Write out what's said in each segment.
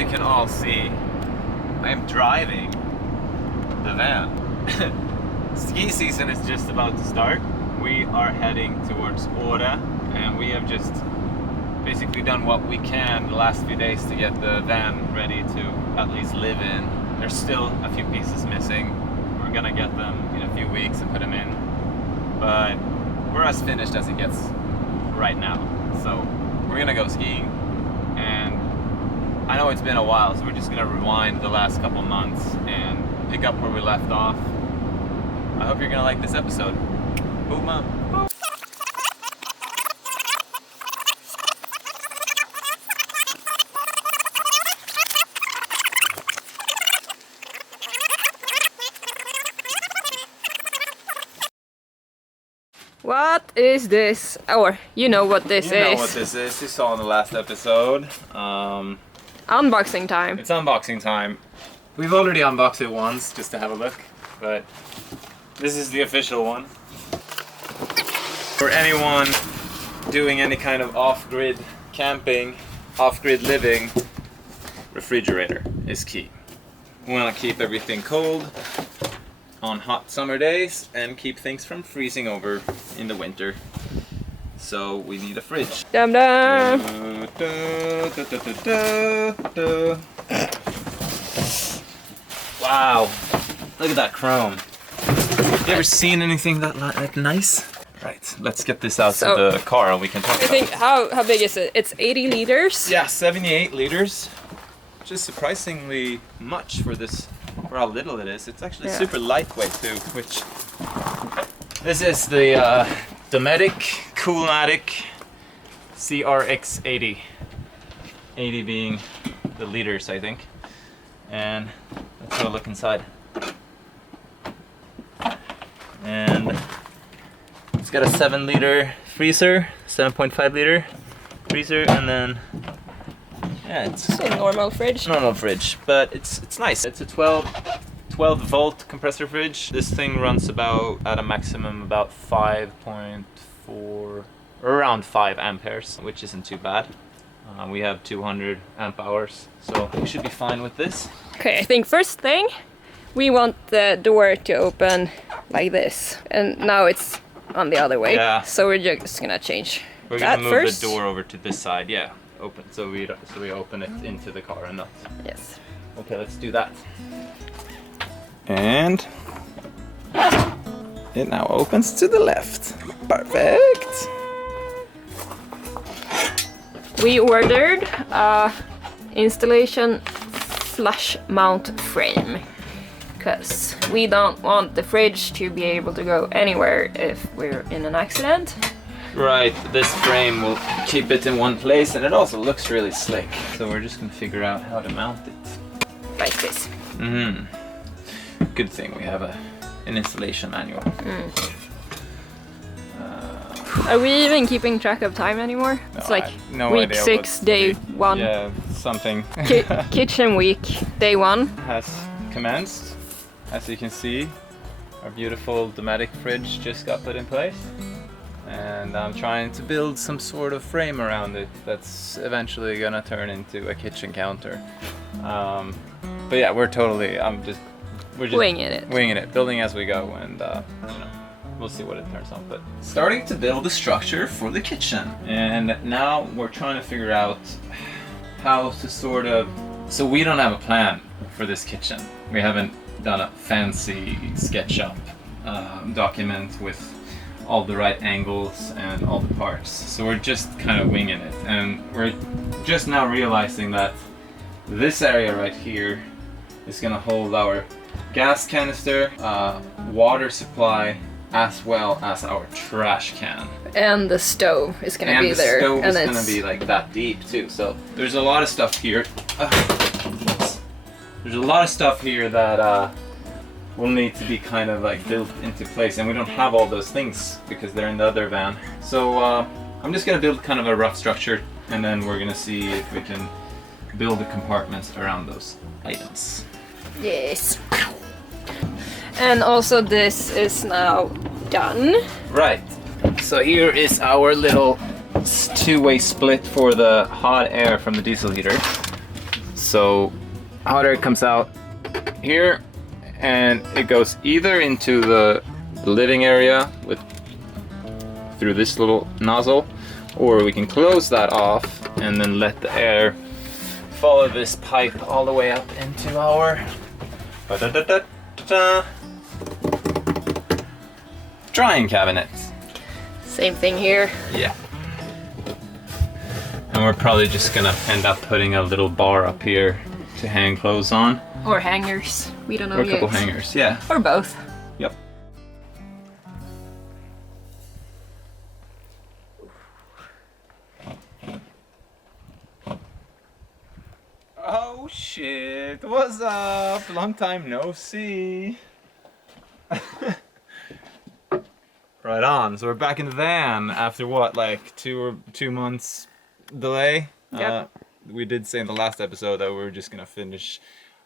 you can all see, I am driving the van. Ski season is just about to start. We are heading towards Åre, and we have just basically done what we can the last few days to get the van ready to at least live in. There's still a few pieces missing. We're gonna get them in a few weeks and put them in, but we're as finished as it gets right now. So we're gonna go skiing, and I know it's been a while, so we're just gonna rewind the last couple months and pick up where we left off. I hope you're gonna like this episode. Boom up. What is this? Or you know what this is. You know what this is. You saw in the last episode. Unboxing time. It's unboxing time. We've already unboxed it once just to have a look, but this is the official one. For anyone doing any kind of off-grid camping, off-grid living, refrigerator is key. We want to keep everything cold on hot summer days and keep things from freezing over in the winter. So we need a fridge. Dum dum. Wow, look at that chrome. You ever seen anything that like nice? Right, let's get this out So, to the car and we can talk I about think it. how big is it? It's 80 liters. Yeah, 78 liters, which is surprisingly much for this, for how little it is. It's actually super lightweight too, which this is the Dometic CRX80. 80 being the liters, I think. And let's have a look inside. And it's got a 7-liter freezer, 7.5 liter freezer, and then yeah, it's So normal fridge. normal fridge, but it's nice. It's a 12 volt compressor fridge. This thing runs about at a maximum about 5.4, around 5 amperes, which isn't too bad. We have 200 amp hours, so we should be fine with this. Okay, I think first thing, we want the door to open like this, and now it's on the other way. Yeah. So we're just gonna change We're that gonna move first. the door over to this side, yeah. Open, so we open it into the car and not. Yes. Okay, let's do that. And it now opens to the left. Perfect. We ordered a installation flush mount frame because we don't want the fridge to be able to go anywhere if we're in an accident. Right, this frame will keep it in one place, and it also looks really slick. So we're just gonna figure out how to mount it. Like this. Good thing we have an installation manual. Are we even keeping track of time anymore? It's No, like I have no week idea 6, what day the- 1. Yeah, something. Kitchen week, day 1. Has commenced. As you can see, our beautiful Dometic fridge just got put in place. And I'm trying to build some sort of frame around it that's eventually gonna turn into a kitchen counter. But yeah, we're just winging it, building as we go, and we'll see what it turns out. But starting to build the structure for the kitchen, and now we're trying to figure out how to sort of. So we don't have a plan for this kitchen. We haven't done a fancy SketchUp document with all the right angles and all the parts. So we're just kind of winging it, and we're just now realizing that this area right here is gonna hold our gas canister, water supply, as well as our trash can. And the stove is gonna be there. And the stove and is gonna be like that deep too. So there's a lot of stuff here. There's a lot of stuff here that will need to be kind of like built into place, and we don't have all those things because they're in the other van. So I'm just gonna build kind of a rough structure, and then we're gonna see if we can build the compartments around those items. Yes. And also this is now done. Right. So here is our little two-way split for the hot air from the diesel heater. So hot air comes out here, and it goes either into the living area through this little nozzle, or we can close that off and then let the air follow this pipe all the way up into our drying cabinet. Same thing here. Yeah. And we're probably just gonna end up putting a little bar up here to hang clothes on. Or hangers. We don't know Or a yet. couple hangers, yeah. Or both. Yep. Oh shit, what's up? Long time no see. Right on, so we're back in the van after what, like 2 months delay? Yep. We did say in the last episode that we were just gonna finish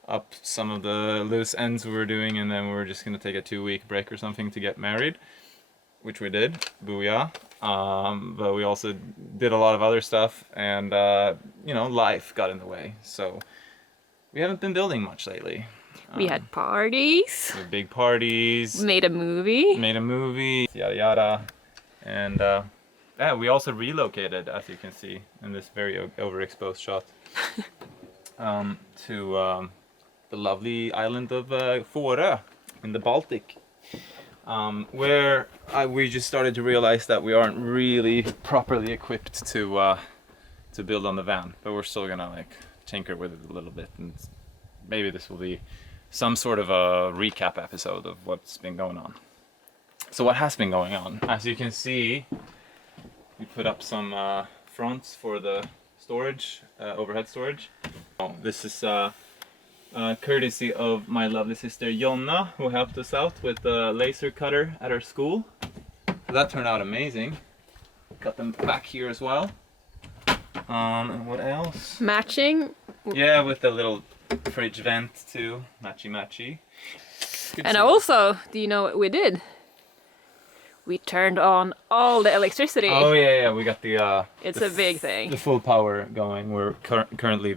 up some of the loose ends we were doing, and then we were just gonna take a 2-week break or something to get married, which we did, booyah. But we also did a lot of other stuff, and you know, life got in the way, so we haven't been building much lately. We had parties. We had big parties. Made a movie. Made a movie, yada yada, and yeah, we also relocated, as you can see in this very overexposed shot, to the lovely island of Fårö in the Baltic, where we just started to realize that we aren't really properly equipped to build on the van, but we're still gonna like tinker with it a little bit, and maybe this will be some sort of a recap episode of what's been going on. So what has been going on? As you can see, we put up some fronts for the storage, overhead storage. This is courtesy of my lovely sister Jonna, who helped us out with the laser cutter at our school. So that turned out amazing. Got them back here as well. And what else? Matching. Yeah, with the little fridge vent too, matchy. And also, do you know what we did? We turned on all the electricity. Oh yeah, we got the. It's a big thing. The full power going. We're currently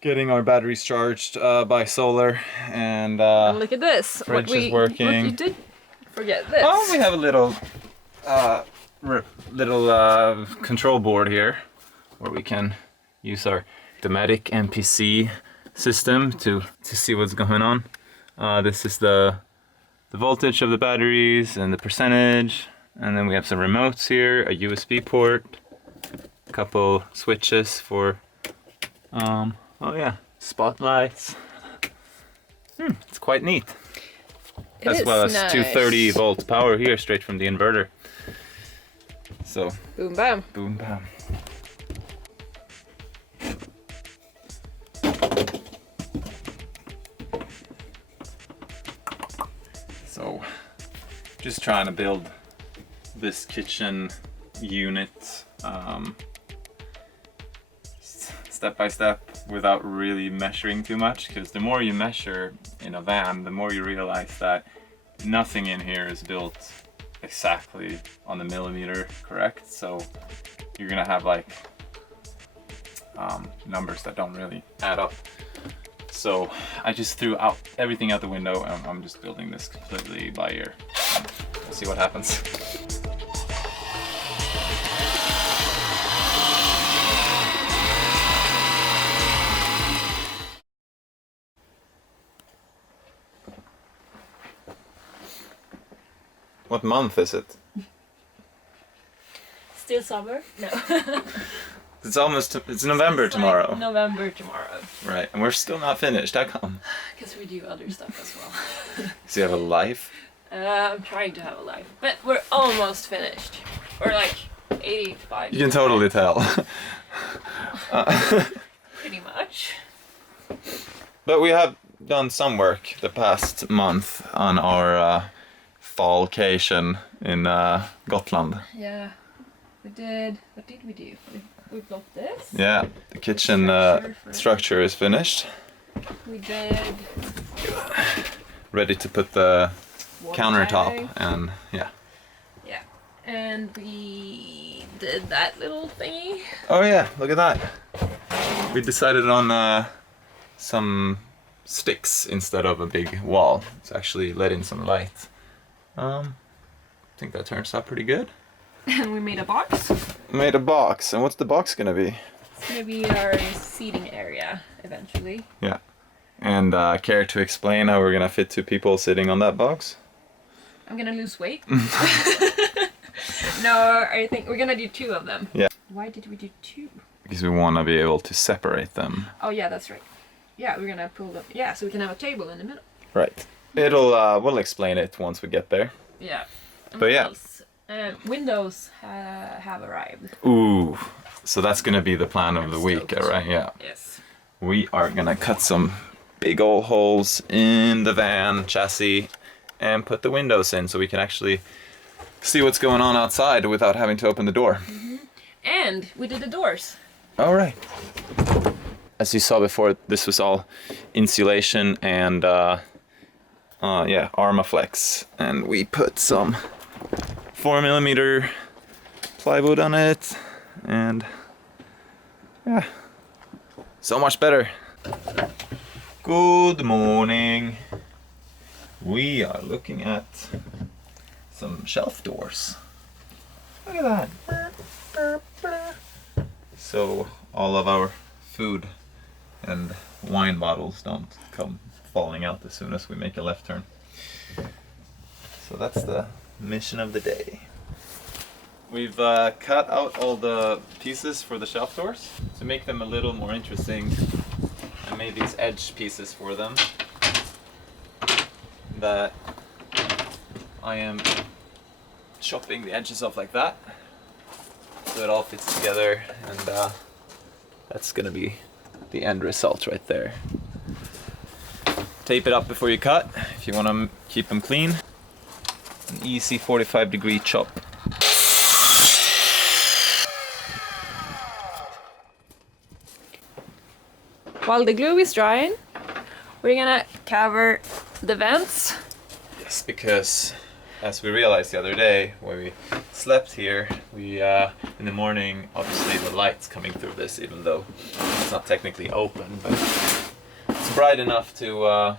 getting our batteries charged by solar, and look at this. Fridge is working. What you did forget this. Oh, we have a little control board here, where we can use our Dometic MPC system to see what's going on. This is the voltage of the batteries and the percentage, and then we have some remotes here, a USB port, a couple switches for oh yeah, spotlights. It's quite neat. As well as nice. 230 volt power here straight from the inverter. So Boom bam. boom bam. So, just trying to build this kitchen unit step by step without really measuring too much, because the more you measure in a van, the more you realize that nothing in here is built exactly on the millimeter correct. So you're gonna have like numbers that don't really add up. So I just threw everything out the window, and I'm just building this completely by ear. We'll see what happens. What month is it? Still summer? No. It's November tomorrow. Like November tomorrow. Right, and we're still not finished. How come? Because we do other stuff as well. So you have a life? I'm trying to have a life, but we're almost finished. We're like 85. You can totally tell. Pretty much. But we have done some work the past month on our fallcation in Gotland. Yeah, we did. What did we do? We blocked this. Yeah, the kitchen structure is finished. We did. Ready to put the water countertop tank. and yeah. Yeah, and we did that little thingy. Oh yeah, look at that. we decided on some sticks instead of a big wall to actually let in some light. I think that turns out pretty good. And we made a box. Made a box, and what's the box gonna be? It's gonna be our seating area eventually. Yeah. And care to explain how we're gonna fit 2 people sitting on that box? I'm gonna lose weight. No, I think we're gonna do 2 of them. Yeah. Why did we do 2? Because we want to be able to separate them. Oh yeah, that's right. Yeah, we're gonna pull them. Yeah, so we can have a table in the middle. Right. It'll we'll explain it once we get there. Yeah. And But what yeah. else? Windows have arrived. Ooh. So that's gonna be the plan of the week, stoked. right? Yeah. Yes. We are gonna cut some big old holes in the van chassis and put the windows in so we can actually see what's going on outside without having to open the door. And we did the doors. All right. As you saw before, this was all insulation and yeah, Armaflex, and we put some 4mm plywood on it, and yeah, so much better. Good morning. We are looking at some shelf doors. Look at that. So all of our food and wine bottles don't come falling out as soon as we make a left turn. So that's the mission of the day. We've cut out all the pieces for the shelf doors to make them a little more interesting. I made these edge pieces for them that I am chopping the edges off like that so it all fits together, and that's gonna be the end result right there. Tape it up before you cut if you want to keep them clean. An easy 45-degree chop. While the glue is drying, we're gonna cover the vents. Yes, because as we realized the other day when we slept here, we in the morning, obviously the light's coming through this, even though it's not technically open, but it's bright enough to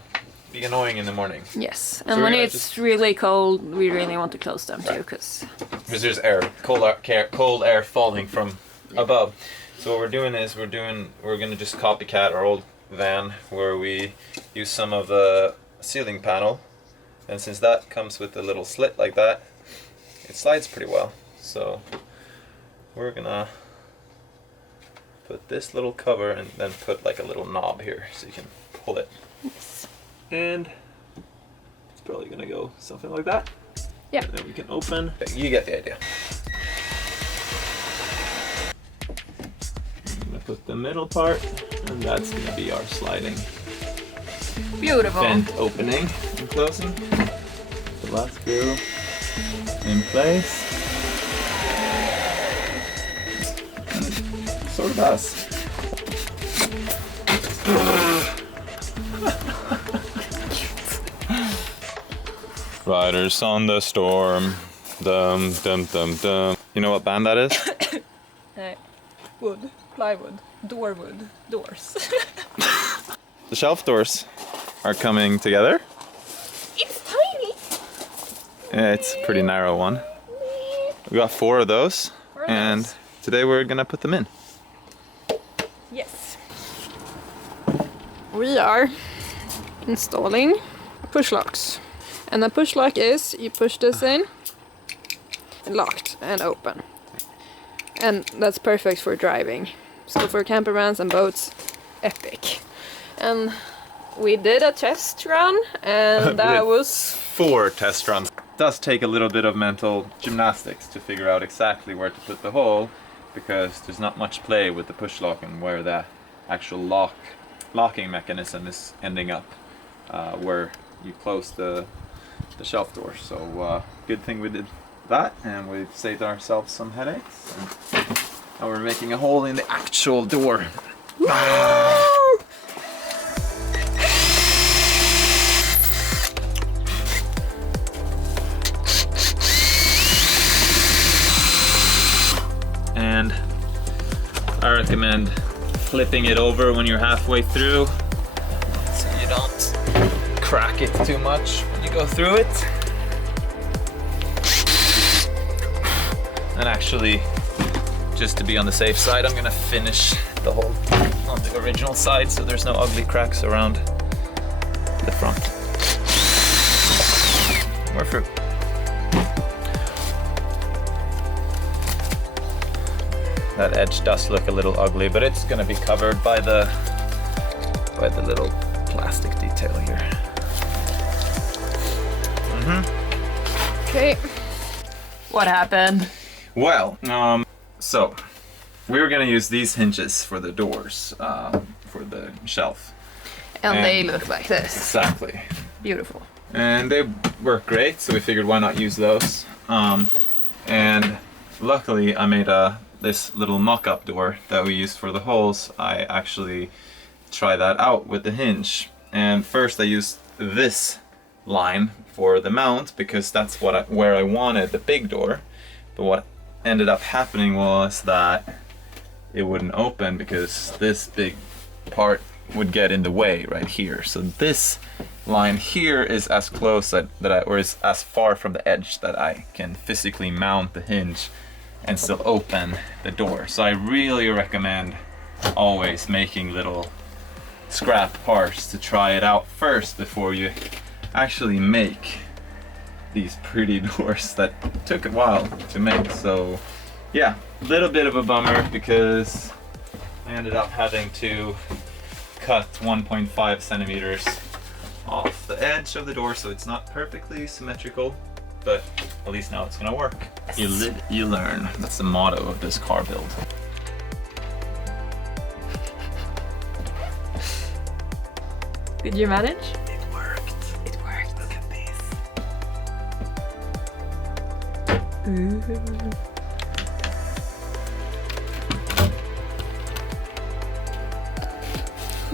be annoying in the morning. Yes, and So when we're gonna it's really cold, we really want to close them too, because there's air, cold air falling from above. So what we're doing is we're gonna just copycat our old van where we use some of the ceiling panel, and since that comes with a little slit like that, it slides pretty well. So we're gonna put this little cover and then put like a little knob here so you can pull it. yes. And it's probably gonna go something like that. Yeah. And then we can open. You get the idea. I'm gonna put the middle part, and that's gonna be our sliding Beautiful. vent opening and closing. The last screw in place. And sort of does. Riders on the storm. Dum dum dum dum. You know what band that is? Wood, plywood, doorwood, doors. The shelf doors are coming together. It's tiny. Yeah, it's a pretty narrow one. We got 4 of those, and today we're gonna put them in. Yes. We are installing push locks. And the push lock is, you push this in, locked and open. And that's perfect for driving. So for camper vans and boats, epic. And we did a test run, and that was 4 test runs. It does take a little bit of mental gymnastics to figure out exactly where to put the hole, because there's not much play with the push lock and where the actual locking mechanism is ending up, where you close the shelf door. So good thing we did that, and we've saved ourselves some headaches. And now we're making a hole in the actual door. And I recommend flipping it over when you're halfway through, so you don't crack it too much when you go through it. And actually, just to be on the safe side, I'm gonna finish the whole on the original side so there's no ugly cracks around the front. More fruit. That edge does look a little ugly, but it's gonna be covered by the little plastic detail here. Okay. What happened? Well, so we were gonna use these hinges for the doors, for the shelf. And they look like this. Exactly. Beautiful. And they work great, so we figured why not use those. And luckily I made this little mock-up door that we used for the holes. I actually tried that out with the hinge. And first I used this line for the mount because that's where I wanted the big door. But what ended up happening was that it wouldn't open because this big part would get in the way right here. So this line here is as close or is as far from the edge that I can physically mount the hinge and still open the door. So I really recommend always making little scrap parts to try it out first before you actually make these pretty doors that took a while to make. So yeah, a little bit of a bummer because I ended up having to cut 1.5 centimeters off the edge of the door, so it's not perfectly symmetrical, but at least now it's gonna work. You live, you learn. That's the motto of this car build. Did you manage? It worked. It worked. Look at these. Ooh.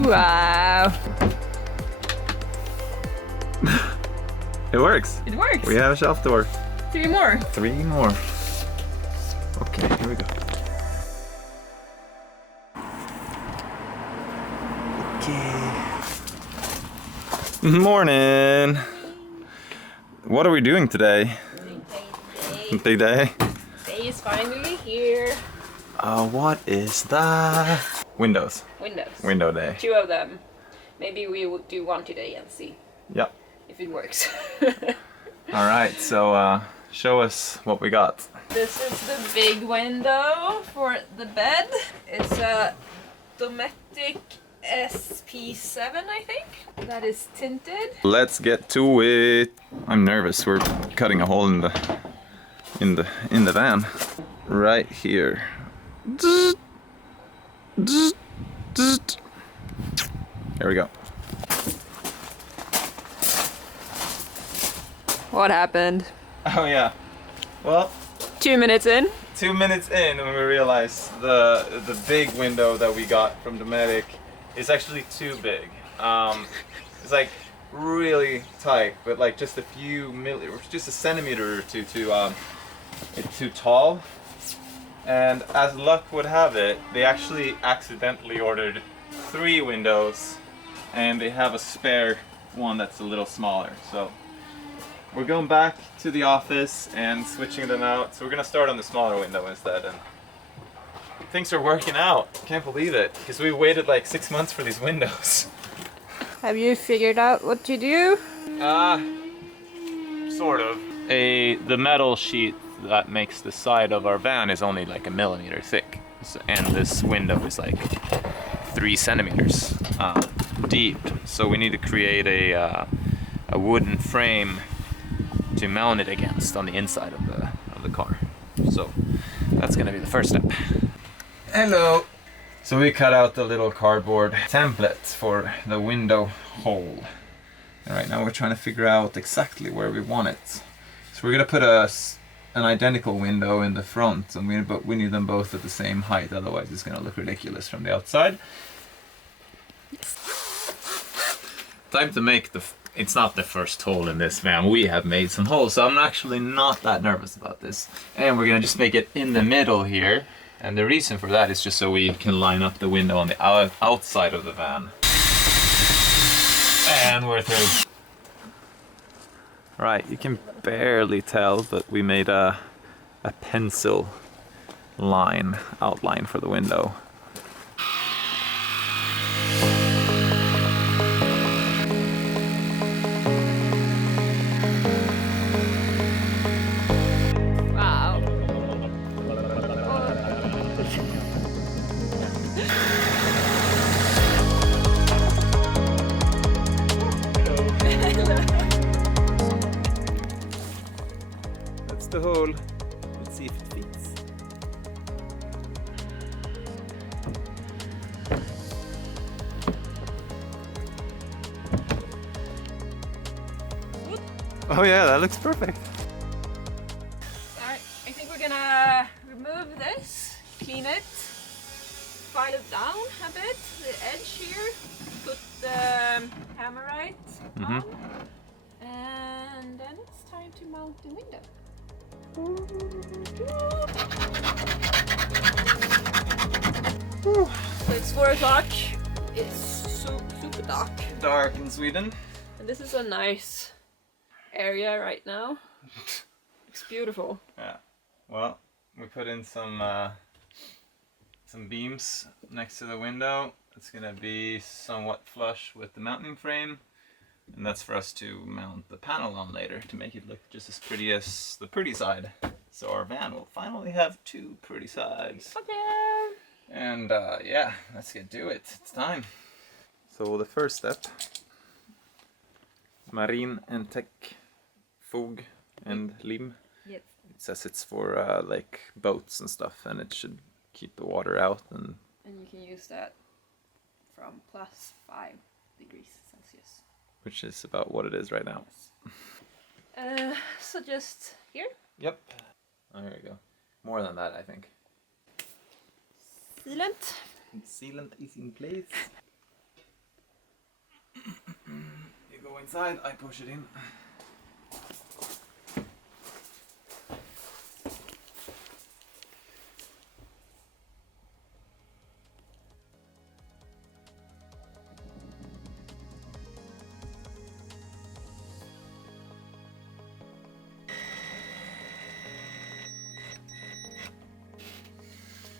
Wow. It works. It works. We have a shelf door. 3 more. 3 more. Okay, here we go. Okay. Morning. What are we doing today? Big day. Day is finally here. What is that? Windows. Windows. Window day. 2 of them. Maybe we will do one today and see Yep. if it works. All right, so show us what we got. This is the big window for the bed. It's a Dometic SP7, I think. That is tinted. Let's get to it. I'm nervous. We're cutting a hole in the van. Right here. There we go. What happened? Oh yeah. Well, 2 minutes in. 2 minutes in when we realized the big window that we got from Dometic is actually too big. It's like really tight, but like just a few just a centimeter or two it's too tall. And as luck would have it, they actually accidentally ordered 3 windows, and they have a spare one that's a little smaller. So we're going back to the office and switching them out. So we're gonna start on the smaller window instead, and things are working out. Can't believe it, because we waited like 6 months for these windows. Have you figured out what to do? Sort of. The metal sheet that makes the side of our van is only like 1 millimeter thick, and this window is like 3 centimeters deep. So we need to create a wooden frame to mount it against on the inside of the car. So that's gonna be the first step. Hello. So we cut out the little cardboard templates for the window hole. And right now we're trying to figure out exactly where we want it. So we're gonna put an identical window in the front, and we need them both at the same height, otherwise it's gonna look ridiculous from the outside. Time to make it's not the first hole in this van. We have made some holes, so I'm actually not that nervous about this. And we're gonna just make it in the middle here, And the reason for that is just so we can line up the window on the outside of the van. And we're through. Right, you can barely tell, but we made a pencil outline for the window. Wow. That's the hole. Let's see if it fits. Oh yeah, that looks perfect. Alright, I think we're gonna remove this, clean it, file it down a bit, the edge here, put the hammer right on, and then it's time to mount the window. So it's 4 o'clock, it's super dark. Dark in Sweden. And this is a nice area right now. It's beautiful. Yeah. Well, we put in some beams next to the window. It's gonna be somewhat flush with the mounting frame, and that's for us to mount the panel on later to make it look just as pretty as the pretty side. So our van will finally have 2 pretty sides. Okay. And yeah, let's get to it. It's time. So the first step, Marine and Tech Fog and Lim. Yep. It says it's for like boats and stuff, and it should keep the water out. And you can use that from +5 degrees Celsius. which is about what it is right now. So just here. Yep. Oh, here we go. More than that, I think. Sealant. Sealant is in place. You go inside, I push it in.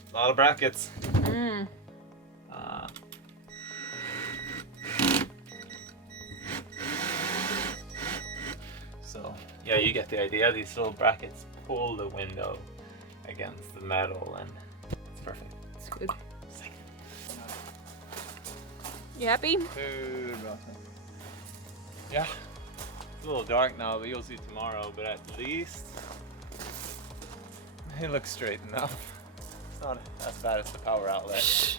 A lot of brackets. So yeah, you get the idea. These little brackets pull the window against the metal, and it's perfect. It's good. You happy? Yeah. It's a little dark now, but you'll see tomorrow. But at least it looks straight enough. It's not as bad as the power outlet.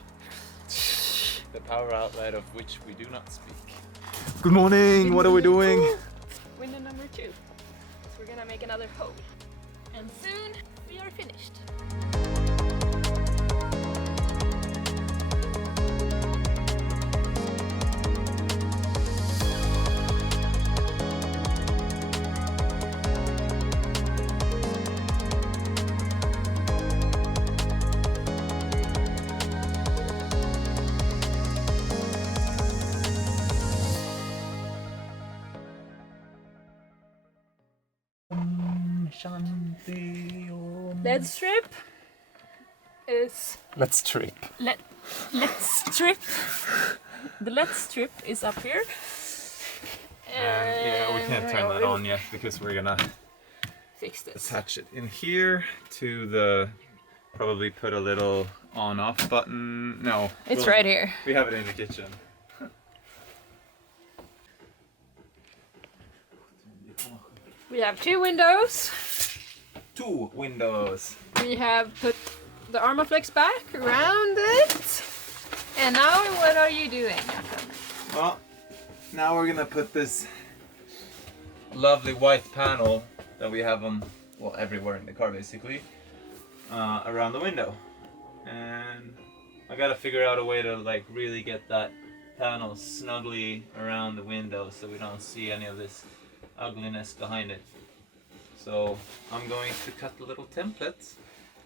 The power outlet of which we do not speak. Good morning, what are we doing? Window number 2. So we're gonna make another hole. And soon we are finished. Lead strip is Let's trip. let's strip. The lead strip is up here. And yeah, we can't turn that on yet because we're gonna fix this. attach it in here to the, probably put a little on-off button. No. It's right here. We have it in the kitchen. We have 2 windows. 2 windows. We have put the Armaflex back around it. And now what are you doing? Well, now we're gonna put this lovely white panel that we have on, well, everywhere in the car basically, around the window. And I gotta figure out a way to like really get that panel snugly around the window so we don't see any of this ugliness behind it. So I'm going to cut the little templates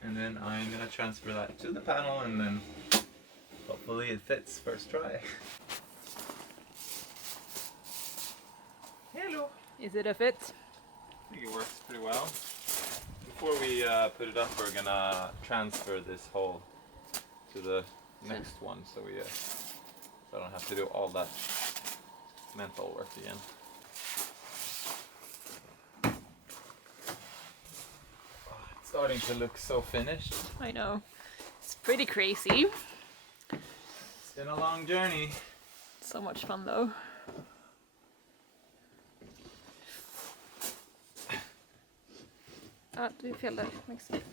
And then I'm gonna transfer that to the panel, and then hopefully it fits first try. Hello! Is it a fit? I think it works pretty well. Before we put it up, we're gonna transfer this hole to the next one, so I don't have to do all that mental work again. Oh, it's starting to look so finished. I know. It's pretty crazy. It's been a long journey. So much fun though. Do you feel that makes sense?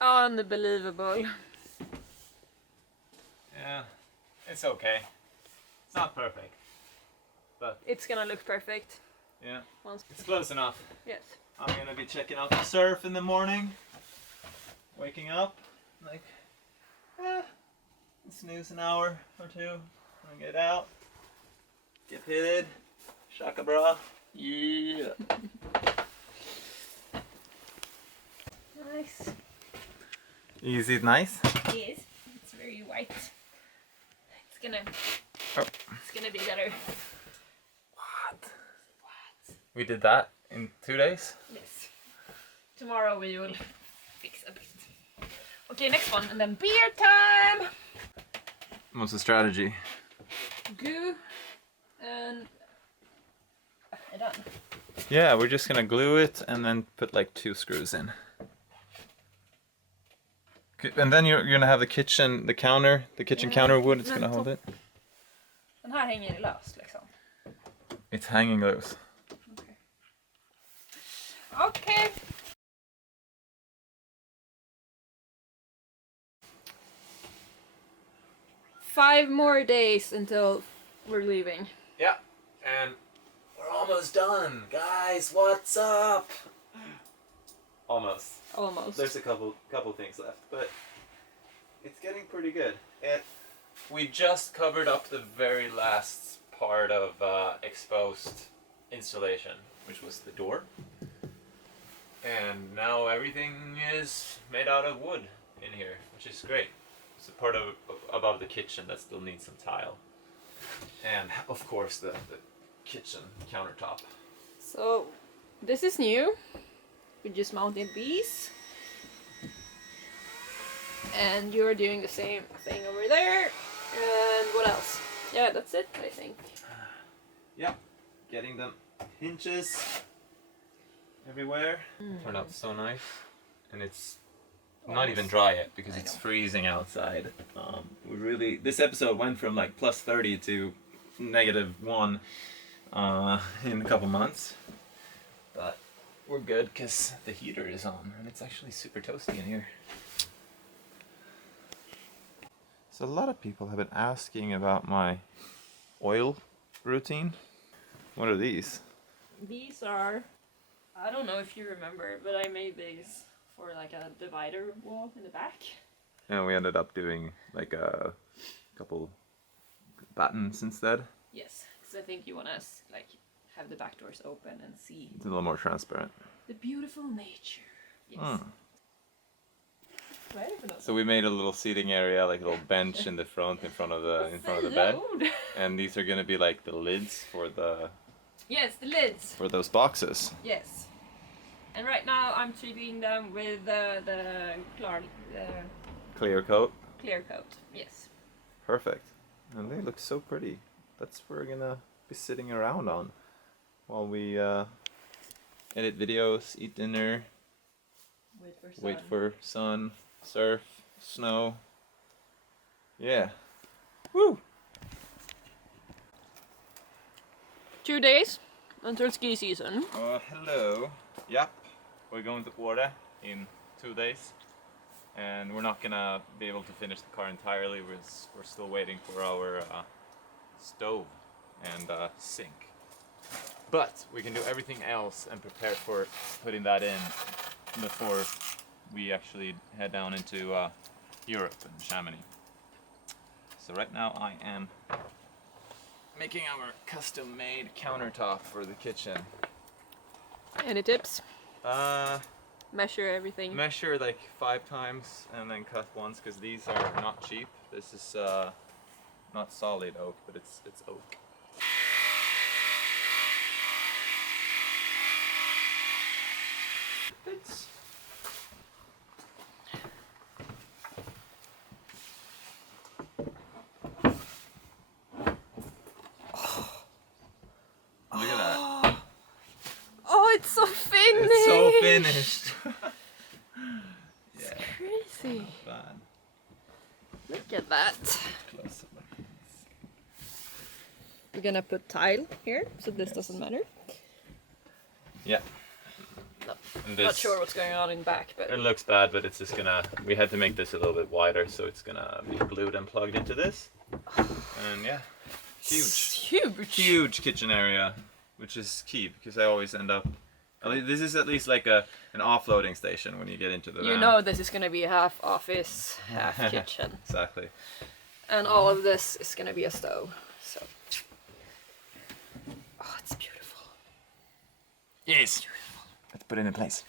Unbelievable. Yeah, it's okay. It's not perfect, but It's gonna look perfect. yeah, Once. it's close enough. Yes. I'm gonna be checking out the surf in the morning. Waking up, like, snooze an hour or two, and get out, get pitted, shaka bra. Yeah. Nice. Is it nice? Yes. It's very white. It's gonna be better. What? We did that in 2 days? Yes. Tomorrow we will fix a bit. Okay, next one, and then beer time! What's the strategy? Glue and done. Yeah, we're just gonna glue it and then put like 2 screws in. Okay, and then you're gonna have the kitchen counter wood, it's gonna hold it. Den här hänger löst liksom. It's hanging loose. Okay. Okay. Five more days until we're leaving. Yeah, and we're almost done. Guys, what's up? Almost. Almost. There's a couple things left, but it's getting pretty good. We just covered up the very last part of exposed installation, which was the door. And now everything is made out of wood in here, which is great. It's a part of above the kitchen that still needs some tile. And of course the kitchen countertop. So this is new. We just mounted these. And you're doing the same thing over there. And what else? Yeah, that's it, I think. Yeah, getting the hinges everywhere. Turned out so nice. And it's not even dry yet because it's freezing outside. This episode went from like plus 30 to -1 in a couple months. But we're good because the heater is on and it's actually super toasty in here. So a lot of people have been asking about my oil routine. What are these? These are, I don't know if you remember, but I made these for like a divider wall in the back. And we ended up doing like a couple buttons instead. Yes, because I think you want to like have the back doors open and see It's a little more transparent. the beautiful nature. Yes. So we made a little seating area, like a little bench in the front, in front of the bed. And these are gonna be like the lids for Yes, the lids. for those boxes. Yes. And right now I'm treating them with the Clear coat. clear coat. Yes. Perfect. And they look so pretty. That's what we're gonna be sitting around on while we edit videos, eat dinner, wait for sun, surf, snow. Yeah. Woo! 2 days until ski season. Hello. Yep. We're going to Åre in 2 days. And we're not gonna be able to finish the car entirely. We're still waiting for our stove and sink. But we can do everything else and prepare for putting that in before we actually head down into Europe and Chamonix. So right now I am making our custom-made countertop for the kitchen. Any tips? Uh, Measure everything. Measure like 5 times and then cut once, because these are not cheap. This is not solid oak, but it's oak. It's look at that. Oh, it's so finished! It's so finished. Yeah. It's crazy. Not bad. Look at that. Close up. We're gonna put tile here, so this doesn't matter. Yeah. No, And not this, sure what's going on in back, but it looks bad, but it's just gonna, we had to make this a little bit wider, so it's gonna be glued and plugged into this. And yeah, huge kitchen area, which is key, because I always end up, this is at least like an offloading station when you get into the van. you know this is gonna be half office, half kitchen. Exactly. And all of this is gonna be a stove, so. Oh, it's beautiful. Yes. Let's put it in place.